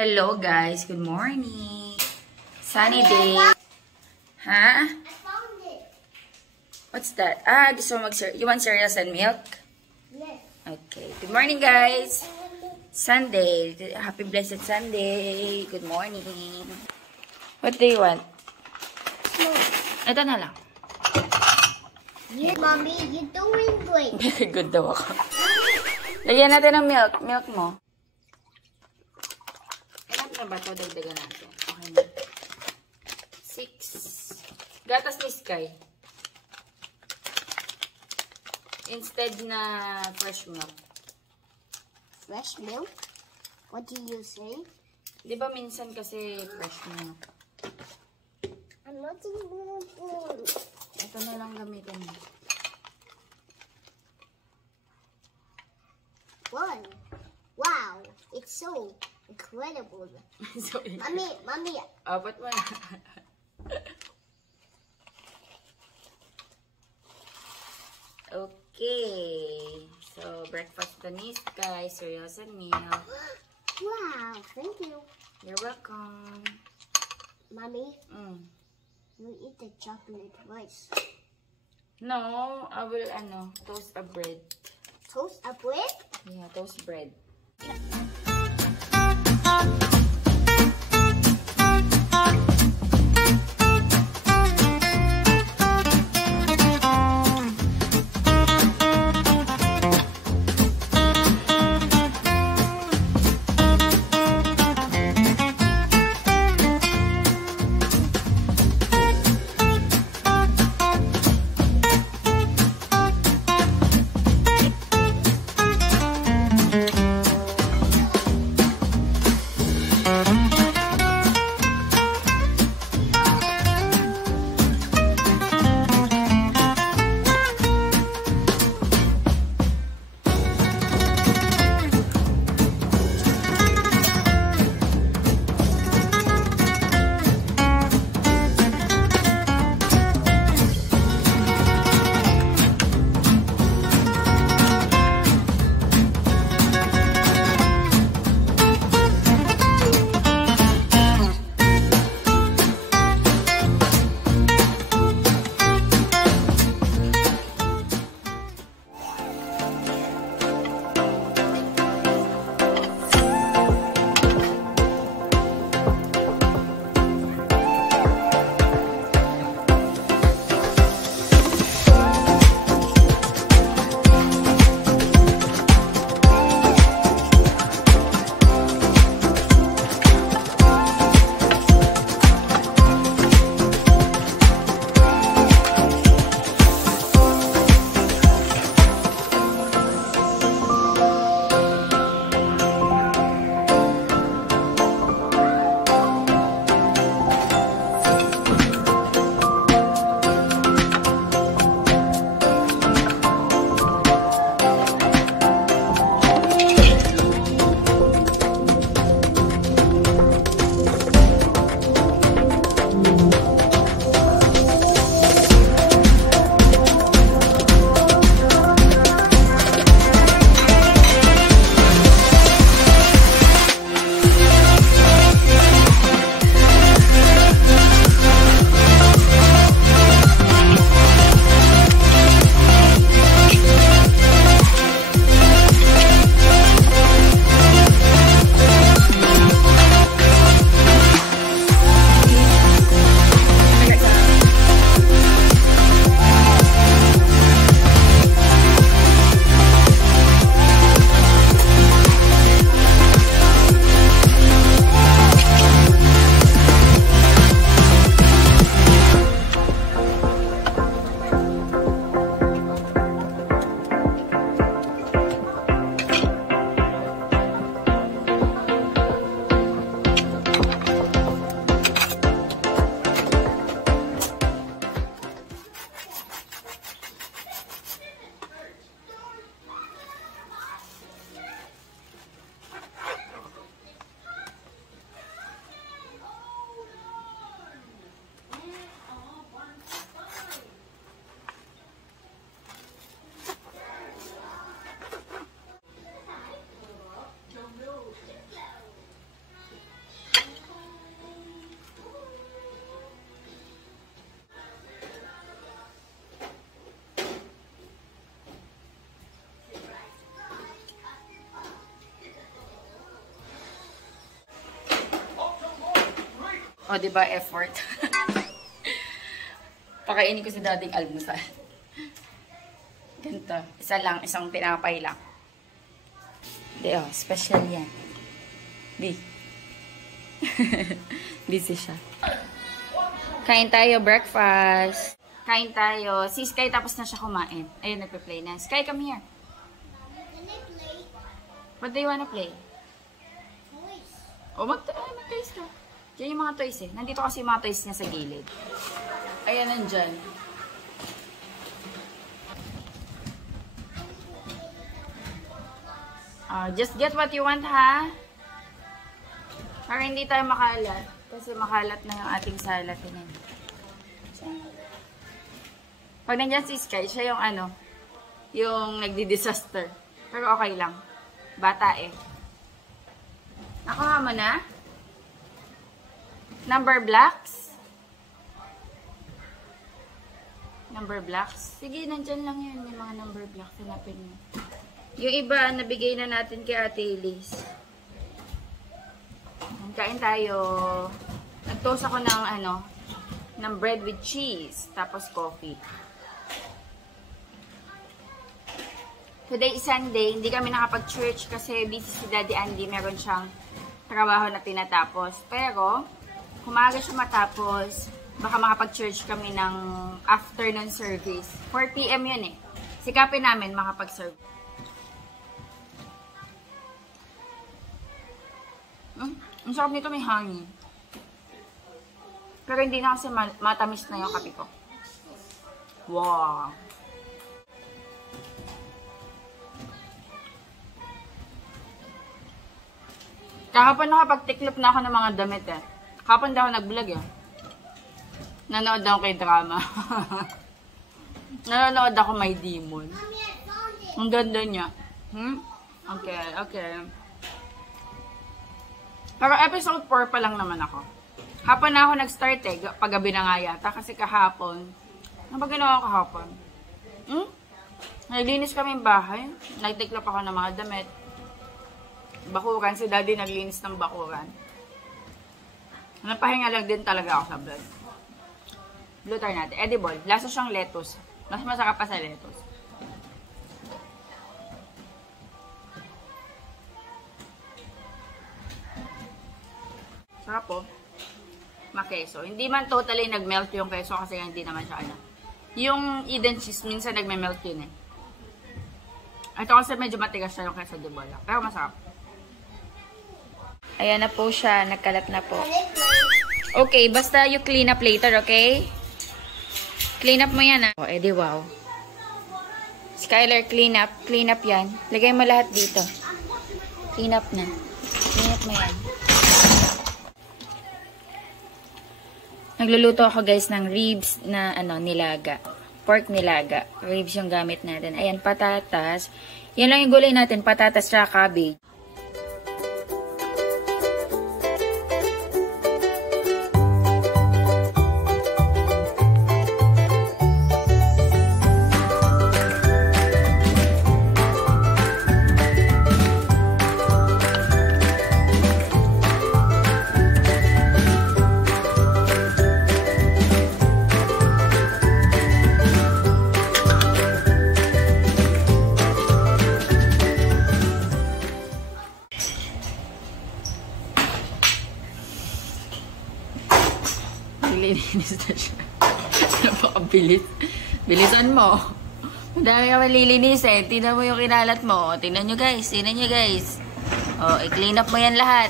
Hello guys, good morning. Sunny day. Ha? I found it. What's that? Gusto mo you want cereals and milk? Yes. Okay. Good morning guys. Sunday. Happy blessed Sunday. Good morning. What do you want? Ito na lang. Yeah, Mommy, you're doing great. Good daw ako. Lagyan natin ng milk. Milk mo. Ilan na ba ito? Dagdagan natin. Okay na. 6. Gatas ni Sky. Instead na fresh milk. Fresh milk? What do you say? Di ba minsan kasi fresh milk? I'm not doing it. Ito na lang gamitin mo. 1. Wow, it's so incredible. So, Mommy. ba't mo na? Okay. So, breakfast to ni Sky, cereals and milk. Wow, thank you. You're welcome. Mommy, you eat the chocolate rice. No, I will, toast a bread. Toast a bread? Yeah, toast bread. O, diba, effort. Pakainin ko si dating almusal. Ganito. Isa lang, isang tinapay lang. Di, oh, special yan. Di. Busy siya. Kain tayo, breakfast. Kain tayo. Si Sky tapos na siya kumain. Ayun, nagpe-play na. Sky, come here. What do you wanna play? Toys. O, mag-toys ka. Diyan yung mga toys eh. Nandito kasi yung mga toys niya sa gilid. Ayan, nandyan. Just get what you want, ha? Para hindi tayo makalat. Kasi makalat na yung ating salad. Pag nandyan si Sky, siya yung ano, yung nagdi-disaster. Pero okay lang. Bata eh. Nakuha mo na? Number blocks? Number blocks? Sige, nandyan lang yun. Yung mga number blocks. Hanapin mo. Yung iba, nabigay na natin kay Ate Elise. Kain tayo. Nag-toast ako ng ano, ng bread with cheese. Tapos coffee. Today is Sunday. Hindi kami nakapag-church kasi busy si Daddy Andy. Meron siyang trabaho na tinatapos. Pero, kumaga siya matapos, baka makapag-church kami ng afternoon service. 4 PM yun eh. Sikapin namin makapag-serve. Ang sarap nito, may honey. Pero hindi na kasi matamis na yung kape ko. Wow! Kahapon nakapag-tiklop na ako ng mga damit eh. Kahapon daw ako nag-vlog eh. Nanood ako kay drama. Nanonood ako My Demon. Ang ganda niya. Okay, okay. Pero episode 4 pa lang naman ako. Hapon na ako nag-start eh. Paggabi na nga yata. Kasi kahapon. Ano ba ginawa ko kahapon? Naglinis kami yung bahay. Nagtiklop ako ng mga damit. Bakuran. Si Daddy naglinis ng bakuran. Napahinga lang din talaga ako sa vlog. Bluter natin. Edible. Lasa siyang lettuce. Mas masarap pa sa lettuce. Sarap po. Makeso. Hindi man totally nag-melt yung keso kasi hindi naman siya ano. Yung Eden cheese, minsan nagme-melt yun eh. Ito kasi medyo matigas siya yung keso de bola. Pero masarap. Ayan na po siya. Nagkalat na po. Okay, basta you clean up later, okay? Clean up mo yan, ah. Oh, edi wow. Skylar, clean up. Clean up yan. Lagay mo lahat dito. Clean up na. Clean up mo yan. Nagluluto ako, guys, ng ribs na, nilaga. Pork nilaga. Ribs yung gamit natin. Ayan, patatas. Yan lang yung gulay natin. Patatas at cabbage. Nililinis na siya. Napakabilis. Bilisan mo. Madami ka malilinis eh. Tingnan mo yung kinalat mo. Tingnan nyo guys. Tingnan nyo guys. O, i-clean up mo yan lahat.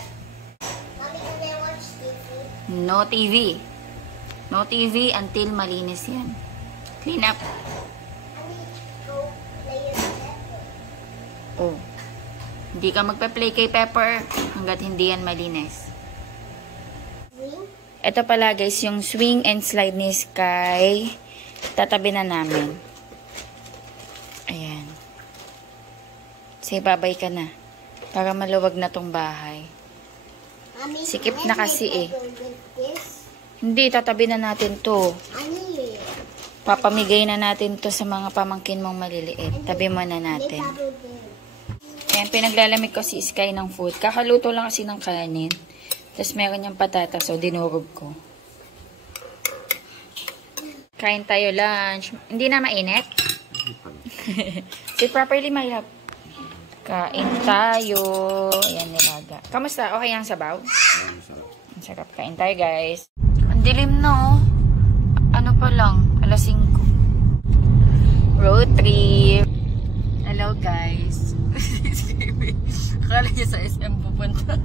No TV. No TV until malinis yan. Clean up. Oh. Hindi ka magpa-play kay Pepper hanggat hindi yan malinis. Ito pala guys, yung swing and slide ni Sky. Tatabi na namin. Ayan. Say babay ka na. Para maluwag na tong bahay. Sikip na kasi eh. Hindi, tatabi na natin to. Papamigay na natin to sa mga pamangkin mong maliliit. Tabi mo na natin. Ayan, pinaglalamig ko si Sky ng food. Kakaluto lang kasi ng kanin. Tapos meron yung patatas, so dinurog ko. Kain tayo lunch. Hindi na mainit? Say properly, my love. Kain tayo. Ayan, nilaga. Kamusta? Okay ang sabaw? Ang sarap. Kain tayo, guys. Ang dilim na, oh. Ano pa lang? Alas 5. Road trip. Hello, guys. Akala niya sa SM pupunta.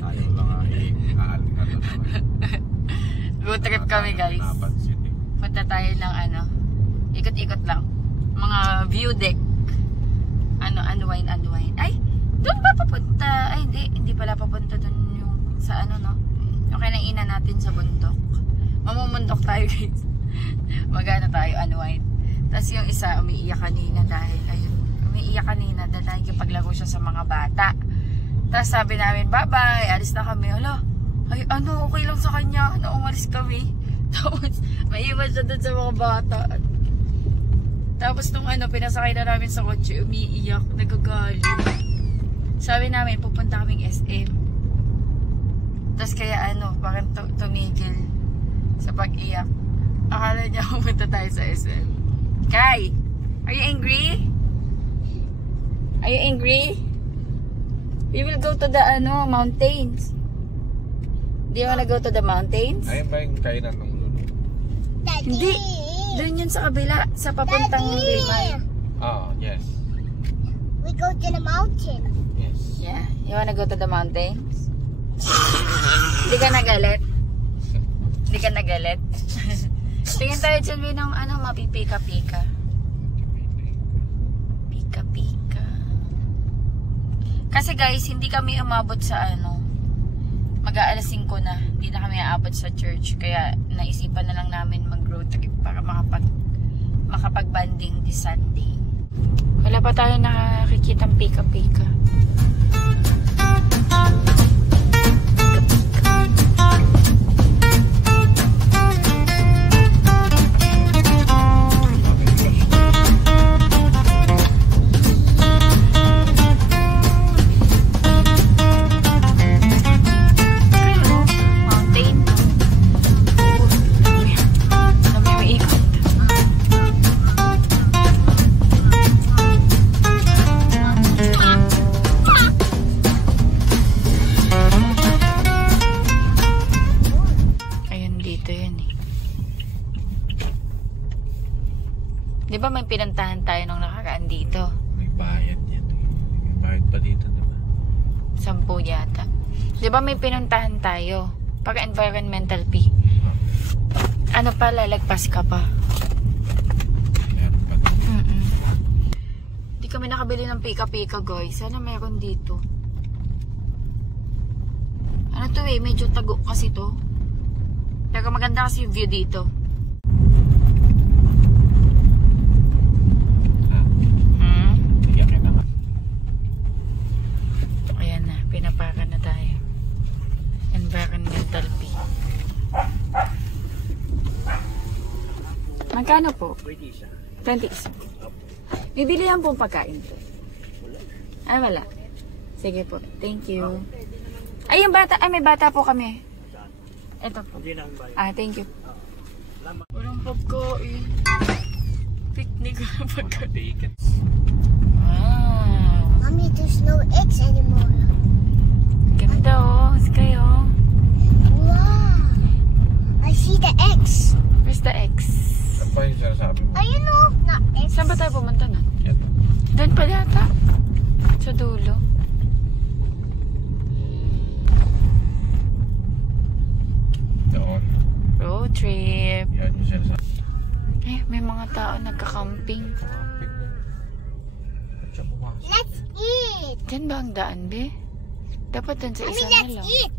Ayaw lang aalingkan na naman. Road trip kami, guys. Punta tayo ng ano, ikot-ikot lang. Mga view deck. Unwind. Ay, doon ba papunta? Ay, hindi pala papunta doon yung sa ano, no? Yung kinainan natin sa bundok. Mamumundok tayo, guys. Magana tayo, unwind. Tapos yung isa, umiiyak kanina dahil, ayun, dahil nakikipaglaro siya sa mga bata. Tapos sabi namin, bye-bye, alis na kami. Hala, ay, okay lang sa kanya na umalis kami. Tapos, maiwan siya dun sa mga bata. Tapos nung pinasakay na namin sa kotse, umiiyak, nagagalit. Sabi namin, pupunta kaming SM. Tapos kaya parang tumigil sa pag-iyak. Akala niya pupunta tayo sa SM. Kai, are you angry? Are you angry? We will go to the mountains. Do you wanna go to the mountains? Ayun ba yung kainan ng Lulu? Daddy. Hindi. Doon yun sa kabila, sa papuntang Limay. Oh, yes. We go to the mountain. Yes. Yeah. You wanna go to the mountains? Hindi ka nagalit? Hindi ka nagalit? Tingin tayo dyan ng mapipika-pika. Pika-pika. Kasi guys, hindi kami umabot sa mag-aalas 5 na. Hindi na kami aabot sa church. Kaya naisipan na lang namin mag-road trip para makapag-banding this Sunday. Wala pa tayo nakakikitang pika-pika. Di ba may pinuntahan tayo nung nakaraan dito? May bayad yan. May bayad pa dito, di ba? 10 yata. Di ba may pinuntahan tayo? Para environmental fee. Ano pa, lalagpas ka pa? Meron pa dito. Di kami nakabili ng pika-pika, guys. Sana meron dito. Ano to medyo tago kasi to. Pero maganda kasi yung view dito. Ayan na, pinapakan na tayo. Environmental fee. Magkano po? 20 isa. Bibilihan pong pagkain po. Ay, wala. Sige po. Thank you. Ay, yung bata. Ay, may bata po kami. Ito po. Thank you. Walang pagkain. Picnic na pagkain. Wow. Mommy, there's no eggs anymore. Ganda kayo. Wow. I see the eggs. Where's the eggs? Ano pa yung sinasabi mo? Ayun o. Not eggs. Saan ba tayo pumunta na? Yan. Doon pa yata. Sa dulo. Doon. Road trip. Yan yung sinasabi. May mga tao nagka-camping. Camping na. Ba't siya pumasok? Let's eat. Diyan ba ang daan, be? Dapat dun sa Mommy, isa na let's lang. eat.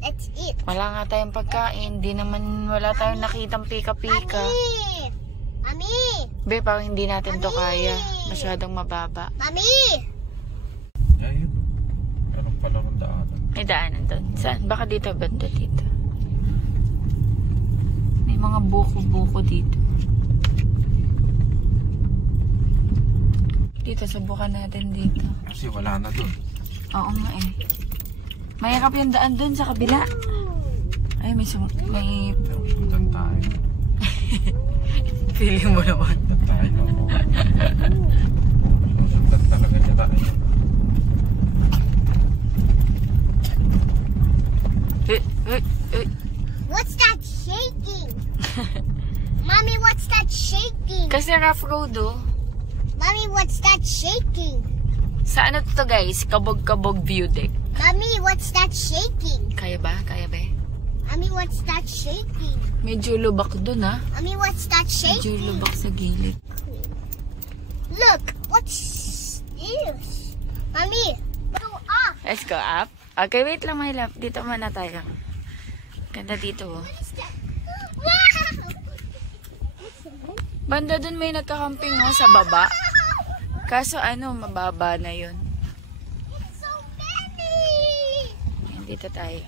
Let's eat. Wala nga tayong pagkain. Di naman wala tayong nakitang pika-pika. Mommy. Mommy. Be, parang hindi natin to kaya. Masyadong mababa. Mommy. Ayun. Meron pala ng daanan. May daanan doon. Saan? Baka dito, banda dito. May mga buko-buko dito. Dito, subukan natin dito. Kasi wala na dun. Oo nga eh. Mayakap yung daan dun sa kabila. Ay, may Sundan tayo. feeling mo naman. Sundan tayo. Sundan talaga niya tayo. What's that shaking? Mommy, what's that shaking? Kasi rough road oh. Mommy, what's that shaking? Sa ano to guys? Kabog-kabog view deck. Mommy, what's that shaking? Kaya ba? Kaya ba? Mommy, what's that shaking? Medyo lubak dun ha. Mommy, what's that Medyo shaking? lubak sa gilid. Look, what's this? Mommy, go up. Let's go up. Okay, wait lang my love. Dito muna tayo. Ganda dito oh. What is that? Wow! Banda dun may nagkakamping oh sa baba. Kaso ano, mababa na yun. It's so many! Ayan, dito tayo.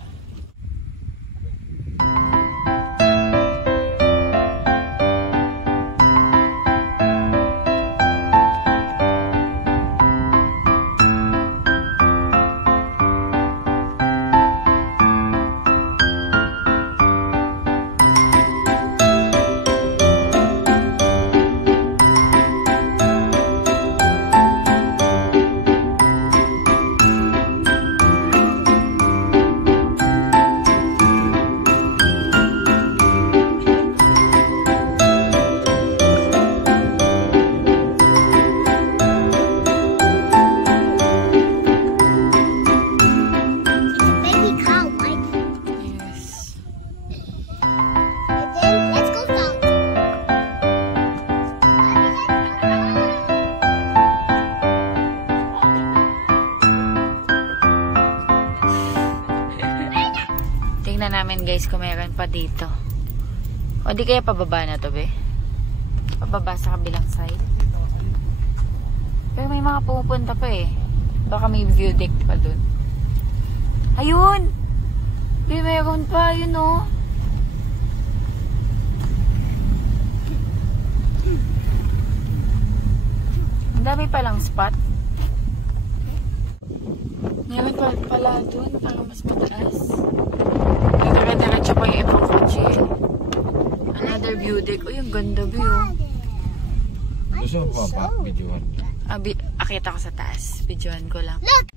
Tingnan namin guys kung meron pa dito. O di kaya pababa na to be? Pababa sa kabilang side. Pero may mga pupunta pa eh. Baka may view deck pa dun. Ayun! Be, meron pa. Yun o. Ang dami palang spot. Meron pa pala dun para mas mataas. Nagkakadiretso pa yung ibang kotse. Another view deck. Uy, ang ganda view. Gusto mo ba videohan? Akita ko sa taas. Videohan ko lang. Look!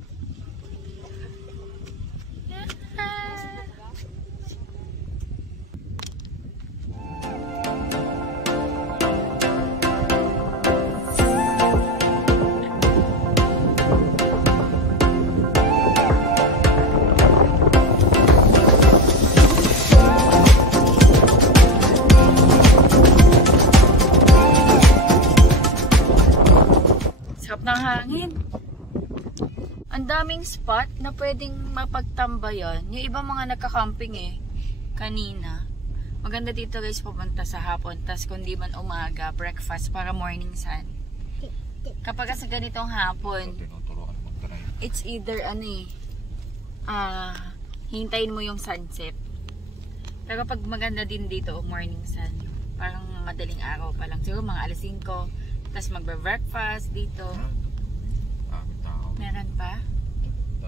Ng hangin. Ang daming spot na pwedeng mapagtambayan. Yung iba mga nagka-camping eh. Kanina. Maganda dito guys pupunta sa hapon. Tas kung di man umaga, breakfast para morning sun. Kapag sa ganitong hapon, it's either hintayin mo yung sunset. Pero pag maganda din dito, morning sun. Parang madaling araw pa lang. Siguro mga alas 5. Tapos magbe-breakfast dito. Meron pa?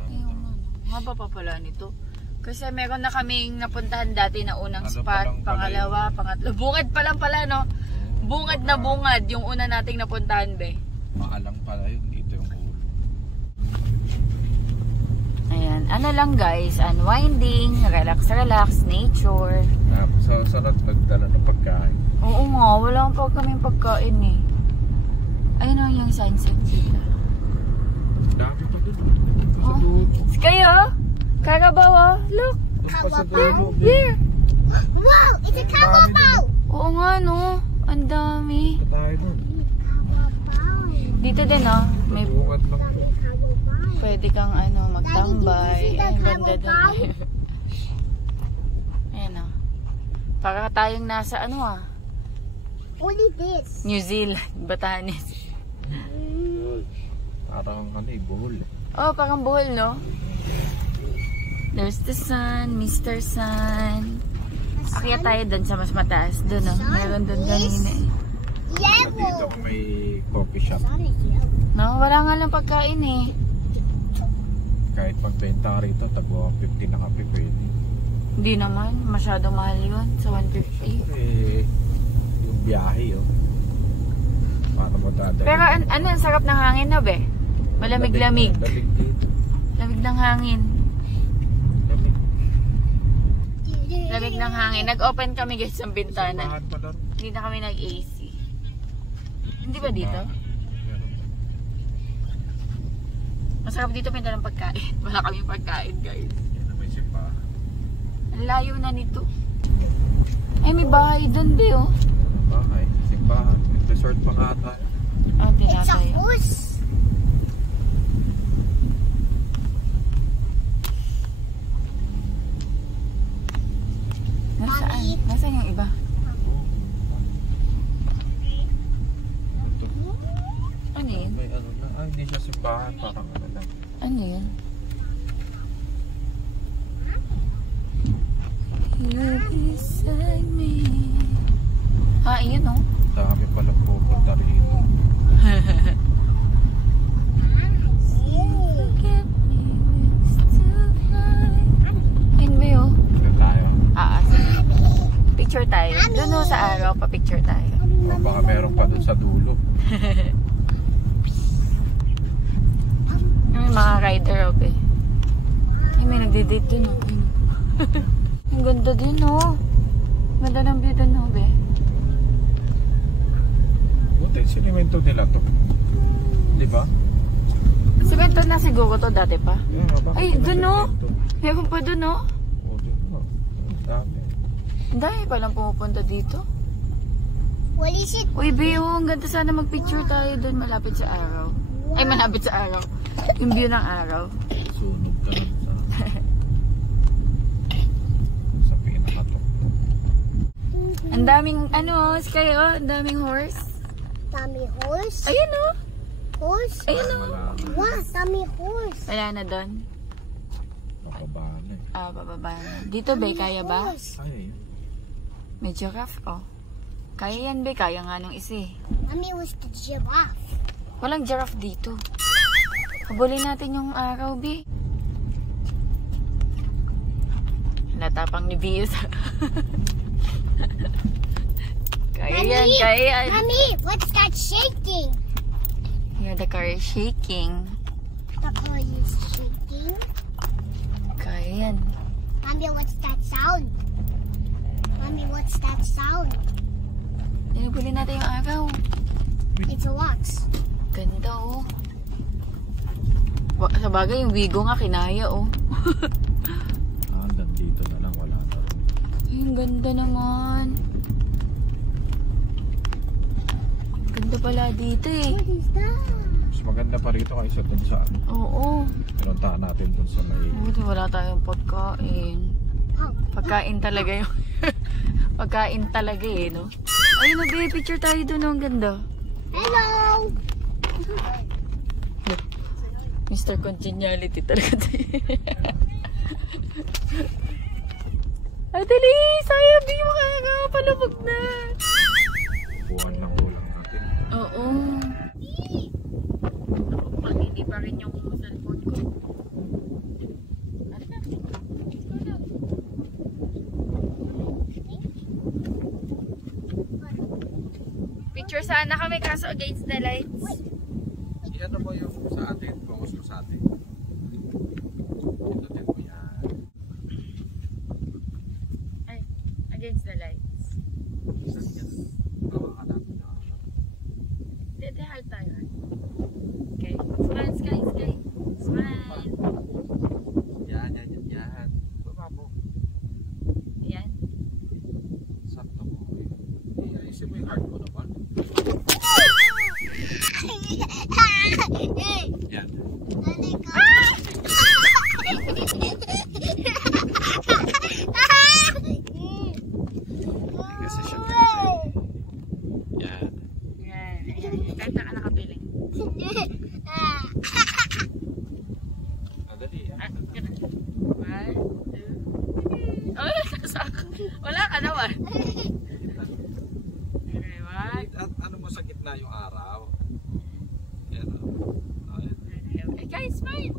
Ayun, haba pa pala nito. Kasi meron na kaming napuntahan dati na unang spot, pangalawa, pangatlo. Bungad pa lang pala, no? Bungad na bungad yung una nating napuntahan, be. Maalang pala yun. Dito yung ulo. Ayan. Ano lang guys, unwinding, relax, nature. Sa sarap nagdala ng pagkain. Oo nga, wala pa kaming pagkain eh. Ayun o yung sunset dito. Dami pa dun. Sa dulo. Kayo? Carabao oh. Look. Here. Wow! It's a carabao! Oo nga no. Ang dami. Dito din oh. May pwede kang magtambay. Ang ganda dun. Ayan oh. Para tayong nasa Only this. New Zealand, Batanes. Parang buhol. Oh, parang buhol, no? There's the sun, Mr. Sun. Akyat tayo dun sa mas mataas. Dun, no? Meron dun kanina eh. Dito may coffee shop. No, wala nga lang pagkain eh. Kahit magbenta rito, tagwa 50 na kape pwede. Hindi naman, masyado mahal yun sa 150. Eh, yung biyahe oh. Para mo dadali. Pero ano, ang sarap ng hangin na be? Malamig-lamig. Lamig dito. Lamig ng hangin. Lamig. Lamig ng hangin. Nag-open kami guys ng bintana. Samahan pa lang. Hindi na kami nag-AC. Hindi ba dito? Meron. Masarap dito may dalang pagkain. Wala kami pagkain guys. Yan na may simbahan. Ang layo na nito. Ay, may bahay doon be oh. Bahay, simbahan. Resort pa nga tayo. Ah, It's a tinatay. horse. Nasaan? Nasaan yung iba? Ito. Ano yun? May ano na. Ah, hindi siya simbahan. Parang ano lang. Ano yun? You're beside me. Ah, yun oh. Dami palang pupunta rito. Get me next to fly. Ayun ba yun? Ito tayo. Ah, picture tayo. Doon oh, sa araw, pa-picture tayo. O, baka meron pa dun sa dulo. May mga rider oh, be. Ay, may nagde-date dun oh. Ang ganda din oh. Ganda ng view dun oh, be. Buti, sinimento nila to. Di ba? Semento na siguro to dati pa. Bakit Ay, sila dun oh. sinimento? Meron pa dun oh. O, dun oh. Ang dami. Ang dami palang pumupunta dito. What is it? Uy, be, oh, ang ganda sana mag-picture tayo dun malapit sa araw. Ay, malapit sa araw. Yung view ng araw. Sunog ka lang sa pinakatok. Ang daming, ano, sky, oh, ang daming horse. Tummy horse? Ayun, oh. Horse? Ayun, oh. Wala na. What? Tummy horse? Wala na doon. Nakabaan eh. Ah, bababa na. Dito, be, kaya ba? Horse. Ay, May giraffe, oh. Kaya yan, be, kaya nga nung isa eh. Mommy was the giraffe. Walang giraffe dito. Habulin natin yung araw, be. Natapang ni Bius. Kaya yan, kaya yan. Mommy, what's that shaking? Yeah, the car is shaking. The car is shaking. Kaya yan. Mommy, what's that sound? Mommy, what's that sound? Inubulin natin yung araw. It's a wax. Ganda, oh. Sa bagay, yung Wigo nga kinaya, oh. hanggang dito na lang. Wala na rin. Ay, ang ganda naman. Ganda pala dito, eh. What is that? Mas maganda pa rito kaysa dun sa ano. Oo. Pinuntahan natin dun sa may... Buti wala tayong pagkain. Oh, Pagkain talaga yung... Pagkain talaga, eh, no? Ayun na, babe. Picture tayo doon, oh. Ang ganda. hello. Mr. Congeniality talaga tayo. Ay, dali! Sayang, di makakapalubog na. Buwan lang kulang natin. Oo. Pag hindi pa rin yung cellphone ko. Ano na? Picture sana kami kaso against the lights. Ano mo yung sa atin? Focus mo sa atin. Ito din mo yan. Ay, against the lights. Isa yan. Hawakan natin na. Dehal tayo. Okay. Smile, sky, sky. Smile. Yan. Baba mo. Yan. Sakto mo. Iayusin mo yung heart mo naman. Yan. Kasi siya yan. Yan. Kanta ka nakapiling. Dali. Ah, ganun. 1, 2. Oh, wala ka naman. Okay, 1. Ano mo sa gitna yung araw? Yan. Guys, smile.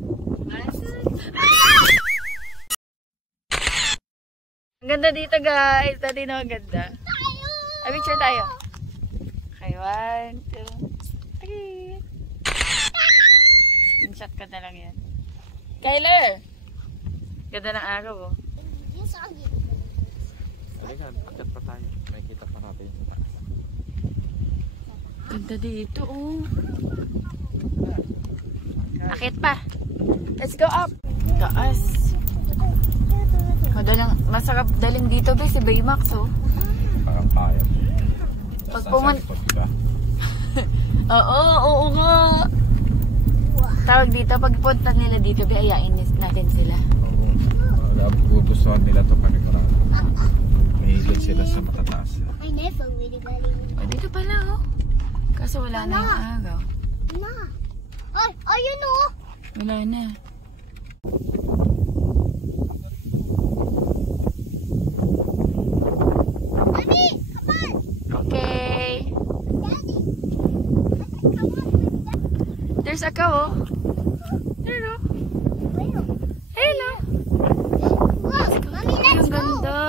Ang ganda dito guys. Dati na ang ganda. Ay, picture tayo. Okay, 1, 2, 3. Screenshot ka na lang yan. Kyler! Ganda ng araw oh. Halika, akit pa tayo. May kita pa natin sa taas. Ganda dito oh. Akit pa. Let's go up. Taas. Masarap daling dito guys si Baymax oh. Parang kaya. Pag oo nga. Tawag dito, pagpunta nila dito, ayain natin sila. Oo. Gugustuhan nila ito panigurado. Mahilig sila sa matataas. I never really got it. O, dito pala oh. Kaso wala na yung araw. No. Oh, you know. Wala na. Mommy, come on. Okay. Daddy. Come on. There's a cow oh. There oh. Ayun oh. Look, Mommy, let's Ang go. ganda.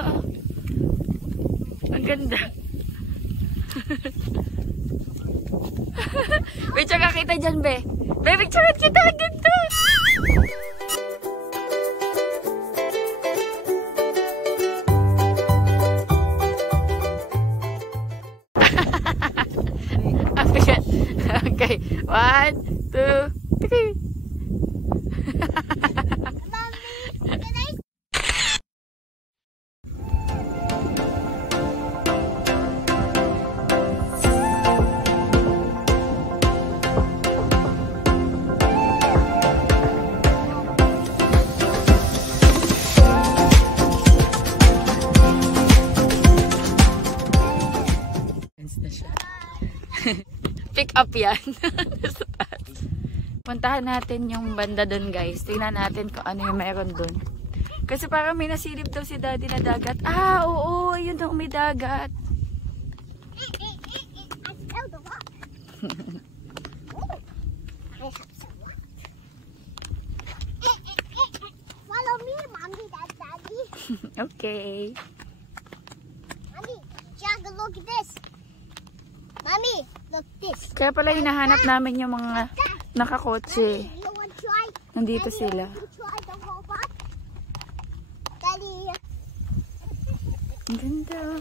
Ang ganda. Picture ka kita dyan, be. Be, picture kita. Ang ganda. Okay. 1, 2, 3. Mommy, can I? Pick up yan. Puntahan natin yung banda dun guys. Tingnan natin kung ano yung meron dun. Kasi parang may nasilip daw si daddy na dagat. Ah, oo. Yun daw may dagat. I smell the rock. I have some rock. Follow me, Mommy, Daddy. Okay. Mommy, Jack, look at this. Mommy, look this. Kaya pala hinahanap namin yung mga nakakotse. Daddy, you want to try? Nandito Daddy, sila. You want to try the robot? Daddy. Ang ganda.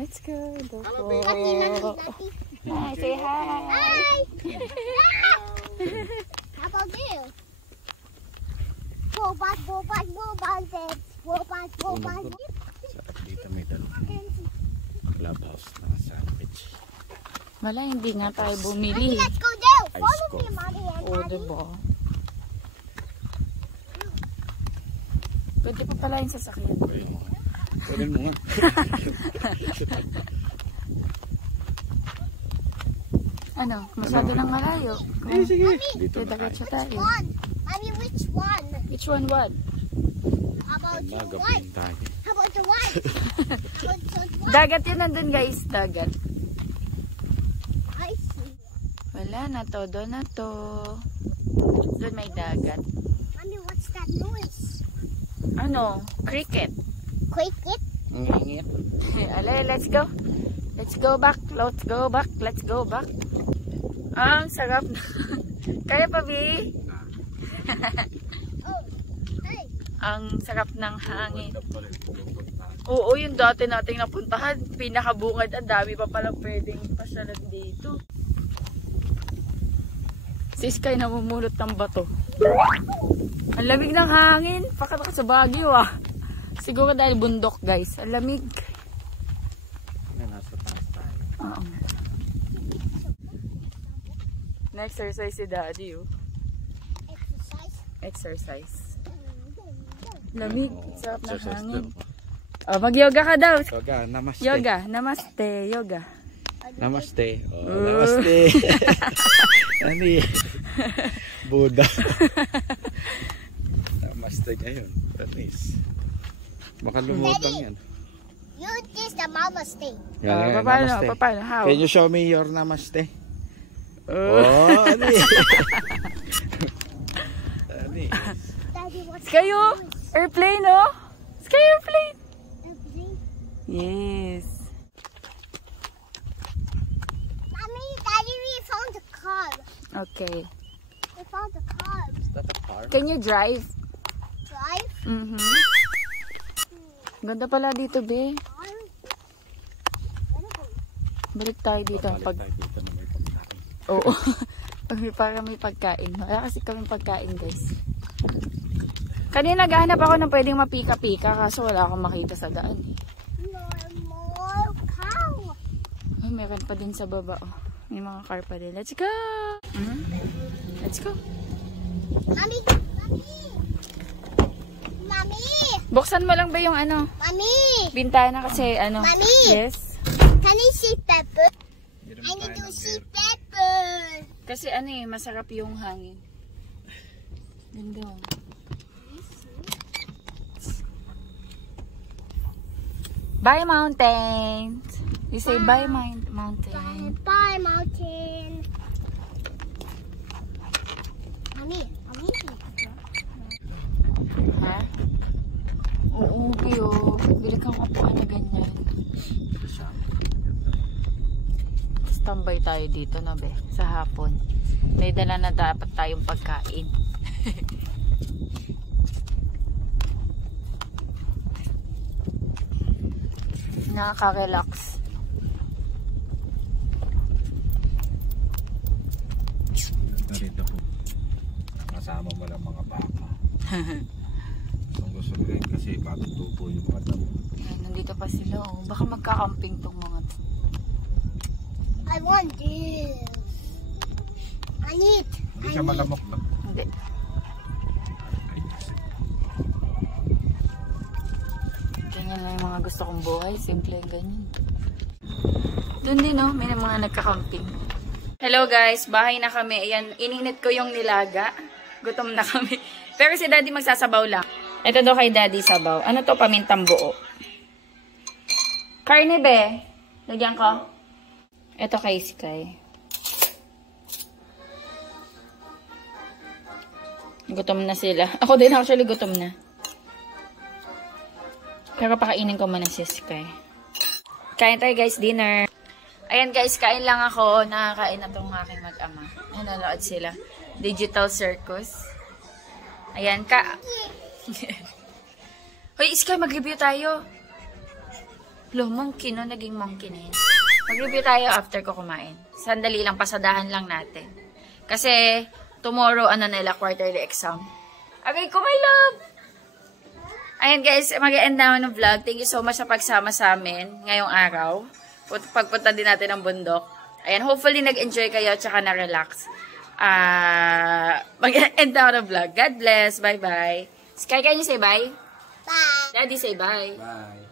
Let's go. Daddy, Daddy. Hi, say hi. Hi. How about you? Robot, robot, robot, robot, robot. Dito may clubhouse na sandwich. Wala, hindi nga tayo Mommy, bumili. let's go there. Ice Follow me, coffee. Mommy and Oo, Daddy. diba? Pwede pa pala yung sasakyan. Pwede mo nga. Ano? Masyado nang malayo. Sige. Dito na Dagat siya tayo. tayo. One. Mommy, which one? Which one what? How about the Magabihin white? tayo. How about the white? How about the white? Dagat yun nandun guys. Dagat. I see. Wala na to. Doon na to. Doon may dagat. Mommy, what's that noise? Ano? Cricket. Cricket? Ngingit. Alay, let's go. Let's go back. Let's go back. Let's go back. Ang sarap. Kaya pa, Bi? Oh, hey. Ang sarap ng hangin. Oo, yung dati nating napuntahan. Pinakabungad. Ang dami pa palang pwedeng pasyalan dito. Si Sky namumulot ng bato. Ang lamig ng hangin. Pakata sa Baguio ah. Siguro dahil bundok guys. Ang lamig. Nasa taas tayo. Oo. Na-exercise si Daddy oh. Exercise. Exercise. Lamig. Sarap ng Exercise hangin. daw. Oh, mag-yoga ka daw. Yoga, namaste. Yoga. Namaste. Yoga. Namaste. Oh, namaste. Ani? Buddha. Namaste ngayon. Tanis. Baka lumutang yan. You taste the mama stay. Paano? Paano? How? Can you show me your namaste? Oh, ani? Sky, oh. Airplane, oh. Sky, airplane. Airplane. Yes. Mommy, Daddy, we found a car. Okay. We found a car. Is that a car? Can you drive? Drive? Mm-hmm. Ganda pala dito, be. Balik tayo dito. Balik tayo dito na may pagkain. Oo. Para may pagkain. Wala kasi kaming pagkain, guys. Kanina naghahanap ako ng pwedeng mapika-pika kaso wala akong makita sa daan. More cow. Ay, meron pa din sa baba. Oh. May mga car pa din. Let's go! Let's go! Mommy! Mommy! Mommy! Buksan mo lang ba yung ano? Mommy! Bintana kasi ano? Mommy! Yes? Can I see pepper? I need to see pepper. Kasi ano eh, masarap yung hangin. Ganda. Bye mountain! You say bye mountain. Bye, mountain. Mommy, mommy. Ha? Oo, Pio. Bili kang upuan na ganyan. Tambay tayo dito na be, sa hapon. May dala na dapat tayong pagkain. Nakaka-relax. Narito po. Kasama mo lang mga baka. Kung gusto rin kasi patutupo yung mga damo. Nandito pa sila oh. Baka magkakamping tong mga to. I want this. I need. Hindi siya malamok na. Hindi. Ganyan lang yung mga gusto kong buhay. Simple ganyan. Doon din oh, may mga nagkakamping. Hello guys, bahay na kami. Ayan, ininit ko yung nilaga. Gutom na kami. Pero si Daddy magsasabaw lang. Ito daw kay Daddy sabaw. Ano to? Pamintang buo. Karne be. Lagyan ko. Ito kay Sky. Gutom na sila. Ako din actually gutom na. Pero pakainin ko muna si Sky. Kain tayo guys, dinner. Ayan guys, kain lang ako. Nakakain na itong aking mag-ama. Ayan, nanood sila. Digital Circus. Ayan, Hoy, Sky, mag-review tayo. Lo, monkey no? Naging monkey na yun. Mag-review tayo after ko kumain. Sandali lang, pasadahan lang natin. Kasi, tomorrow, ano nila, quarterly exam. Agay ko, my love! Ayan guys, mag-end na ng vlog. Thank you so much sa pagsama sa amin ngayong araw. Pagpunta din natin ng bundok. Ayan, hopefully nag-enjoy kayo at saka na-relax. Mag-end na ng vlog. God bless. Bye-bye. Sky, can you say bye? Bye. Daddy, say bye. Bye.